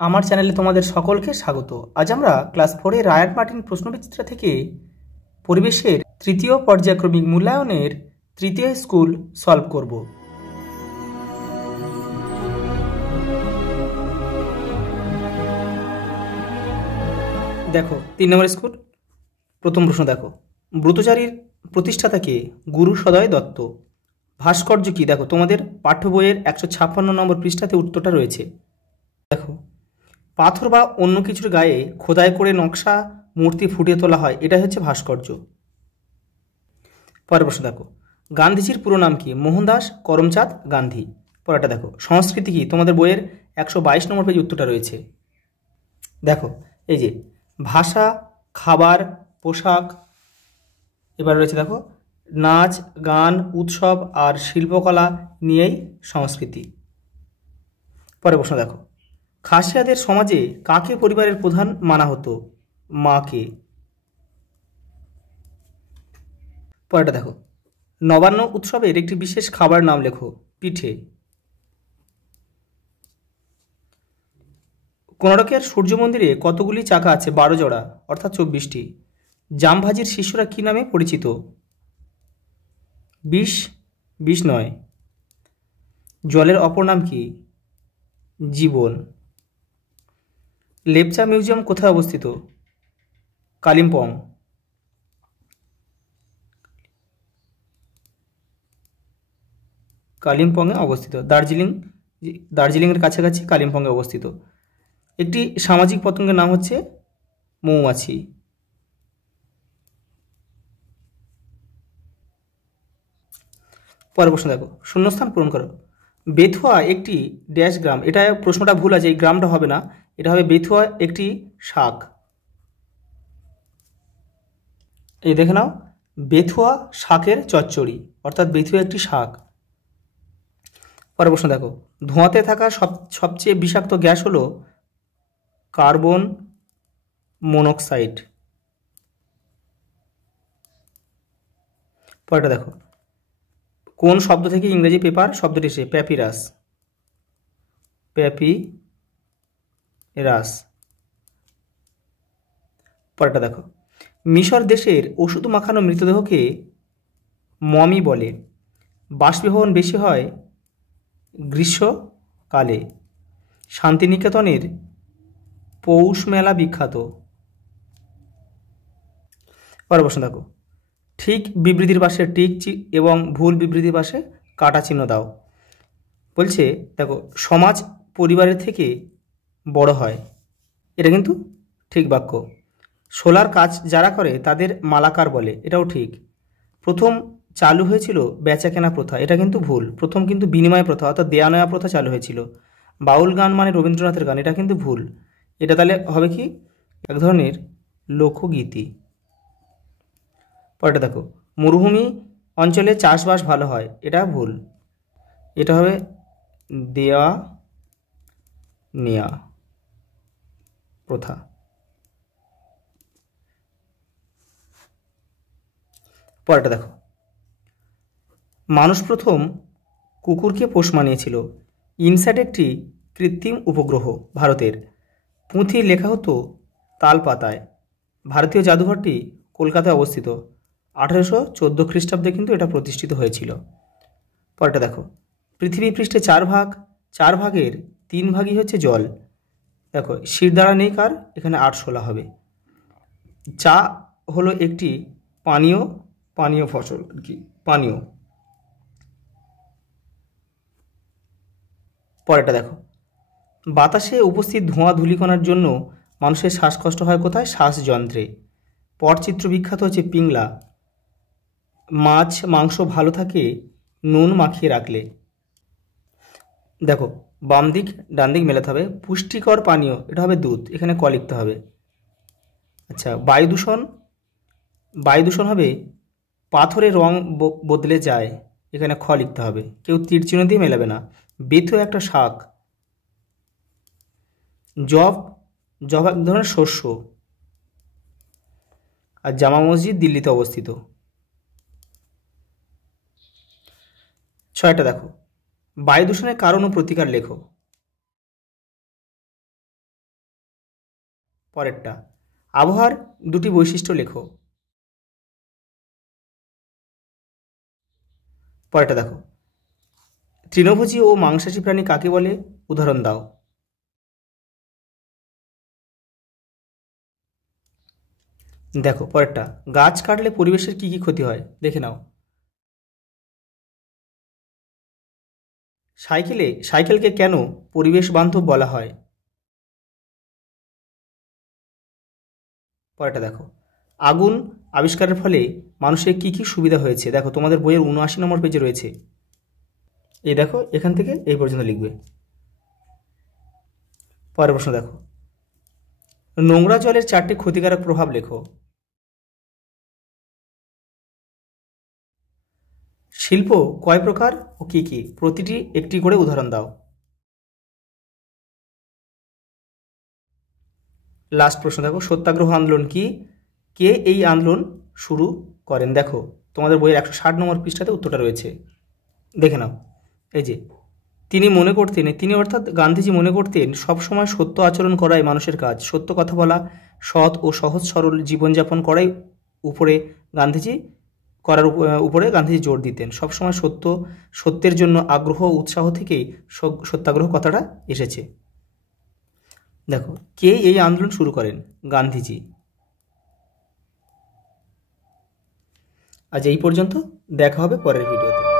আমার চ্যানেলে তোমাদের সকলকে স্বাগত। আজ আমরা ক্লাস 4 এর রায়ান মার্টিন প্রশ্নবিচিত্রা থেকে পরিবেশের তৃতীয় পর্যায়ক্রমিক মূল্যায়নের তৃতীয় স্কুল সলভ করব। দেখো 3 নম্বর স্কুল। প্রথম প্রশ্ন দেখো, ব্রতচারীর প্রতিষ্ঠাতাকে গুরু সদয় দত্ত। ভাস্কর্য কি? দেখো তোমাদের পাঠ্য বইয়ের 156 নম্বর পৃষ্ঠাতে উত্তরটা রয়েছে। দেখো, পাথর বা অন্য কিছুর গায়ে খোদাই করে নকশা মূর্তি ফুটিয়ে তোলা হয়, এটা হচ্ছে ভাস্কর্য। পরের প্রশ্ন দেখো, গান্ধীজির পুরো নাম কি? মোহনদাস করমচাঁদ গান্ধী। পরেরটা দেখো, সংস্কৃতি কি? তোমাদের বইয়ের 122 নম্বর পেজে উত্তরটা রয়েছে। দেখো এই যে ভাষা, খাবার, পোশাক, এবার রয়েছে দেখো নাচ, গান, উৎসব আর শিল্পকলা নিয়েই সংস্কৃতি। পরের প্রশ্ন দেখো, খাসিয়াদের সমাজে কাকে পরিবারের প্রধান মানা হতো? মাকে। পরেরটা দেখো, নবান্ন উৎসবের একটি বিশেষ খাবার নাম লেখো। পিঠে। কোণারকের সূর্য মন্দিরে কতগুলি চাকা আছে? 12 জোড়া, অর্থাৎ 24টি। জামভাজির শিষ্যরা কি নামে পরিচিত? বিষ? বিষ নয়। জলের অপর নাম কি? জীবন। লেপচা মিউজিয়াম কোথায় অবস্থিত? কালিম্পং। কালিম্পংয়ে অবস্থিত। দার্জিলিংয়ের কাছাকাছি কালিম্পংয়ে অবস্থিত। একটি সামাজিক পতঙ্গের নাম হচ্ছে মৌমাছি। পরের প্রশ্ন দেখো, শূন্যস্থান পূরণ করো। বেথুয়া একটি ড্যাশ গ্রাম। এটা প্রশ্নটা ভুল আছে, এই গ্রামটা হবে না, এটা হবে বেথুয়া একটি শাক। এই দেখে নাও, বেথুয়া শাকের চচ্চড়ি, অর্থাৎ বেথুয়া একটি শাক। পরের প্রশ্ন দেখো, ধোঁয়াতে থাকা সবচেয়ে বিষাক্ত গ্যাস হলো কার্বন মনোক্সাইড। পরেরটা দেখো, কোন শব্দ থেকে ইংরেজি পেপার শব্দটি এসে? প্যাপিরাস। প্যাপিরাস। পরেরটা দেখো, মিশর দেশের ওষুধ মাখানো মৃতদেহকে মমি বলে। বাষ্পীভবন বেশি হয় গ্রীষ্মকালে। শান্তিনিকেতনের পৌষ মেলা বিখ্যাত। পরের প্রশ্ন দেখো, ঠিক বিবৃতির পাশে টিক এবং ভুল বিবৃতির পাশে কাটা চিহ্ন দাও। বলছে দেখো, সমাজ পরিবারের থেকে বড় হয়, এটা কিন্তু ঠিক বাক্য। সোলার কাজ যারা করে তাদের মালাকার বলে, এটাও ঠিক। প্রথম চালু হয়েছিল বেচাকেনা প্রথা, এটা কিন্তু ভুল। প্রথম কিন্তু বিনিময় প্রথা অর্থাৎ দেয়া নেওয়া প্রথা চালু হয়েছিল। বাউল গান মানে রবীন্দ্রনাথের গান, এটা কিন্তু ভুল। এটা তাহলে হবে কি? এক ধরনের লোকগীতি। পরেরটা দেখো, মরুভূমি অঞ্চলে চাষবাস ভালো হয়, এটা ভুল। এটা হবে দেয়া নেয়া প্রথা। পরেরটা দেখো, মানুষ প্রথম কুকুরকে পোষ মানিয়েছিল। ইনস্যাট একটি কৃত্রিম উপগ্রহ ভারতের। পুঁথি লেখা হতো তাল পাতায়। ভারতীয় জাদুঘরটি কলকাতায় অবস্থিত। 1814 খ্রিস্টাব্দে কিন্তু এটা প্রতিষ্ঠিত হয়েছিল। পরেরটা দেখো, পৃথিবী পৃষ্ঠে 4 ভাগ, 4 ভাগের 3 ভাগই হচ্ছে জল। দেখো শির দ্বারা নেই কার, এখানে আরশোলা হবে। চা হলো একটি পানীয় ফসল কি? পানীয়। পরেরটা দেখো, বাতাসে উপস্থিত ধোঁয়া ধূলিকণার জন্য মানুষের শ্বাসকষ্ট হয় কোথায়? শ্বাসযন্ত্রে। পটচিত্র বিখ্যাত হচ্ছে পিংলা। মাছ মাংস ভালো থাকে নুন মাখিয়ে রাখলে। দেখো বাম দিক ডান দিক মেলাতে হবে। পুষ্টিকর পানীয়, এটা হবে দুধ, এখানে ক লিখতে হবে। আচ্ছা, বায়ুদূষণ হবে পাথরের রং বদলে যায়, এখানে খ লিখতে হবে। কেউ তীর চিহ্ন দিয়ে মেলাবে না। বেথু একটা শাক। জব এক ধরনের শস্য। আর জামা মসজিদ দিল্লিতে অবস্থিত। 6টা দেখো, বায়ু দূষণের কারণ ও প্রতিকার লেখো। পরেরটা, আবহাওয়ার দুটি বৈশিষ্ট্য লেখো। পরেরটা দেখো, তৃণভোজী ও মাংসাশী প্রাণী কাকে বলে, উদাহরণ দাও। দেখো পরেরটা, গাছ কাটলে পরিবেশের কি কি ক্ষতি হয়, দেখে নাও। সাইকেলকে কেন পরিবেশ বান্ধব বলা হয়? পরেরটা দেখো, আগুন আবিষ্কারের ফলে মানুষের কি কি সুবিধা হয়েছে, দেখো তোমাদের বইয়ের ৭৯ নম্বর পেজে রয়েছে। এই দেখো, এখান থেকে এই পর্যন্ত লিখবে। পরের প্রশ্ন দেখো, নোংরা জলের 4টি ক্ষতিকারক প্রভাব লেখো। শিল্প কয় প্রকার ও কি কি, প্রতিটি একটি করে উদাহরণ দাও। লাস্ট প্রশ্ন দেখো, সত্যাগ্রহ আন্দোলন কি, কে এই আন্দোলন শুরু করেন, দেখো তোমাদের বইয়ের 160 নম্বর পৃষ্ঠাতে উত্তরটা রয়েছে, দেখে নাও। এই যে, তিনি অর্থাৎ গান্ধীজি মনে করতেন সবসময় সত্য আচরণ করাই মানুষের কাজ, সত্য কথা বলা, সৎ ও সহজ সরল জীবনযাপন করাই উপরে গান্ধীজি জোর দিতেন। সবসময় সত্যের জন্য আগ্রহ ও উৎসাহ থেকেই সত্যাগ্রহ কথাটা এসেছে। দেখো, কে এই আন্দোলন শুরু করেন, গান্ধীজি। আজ এই পর্যন্ত, দেখা হবে পরের ভিডিওতে।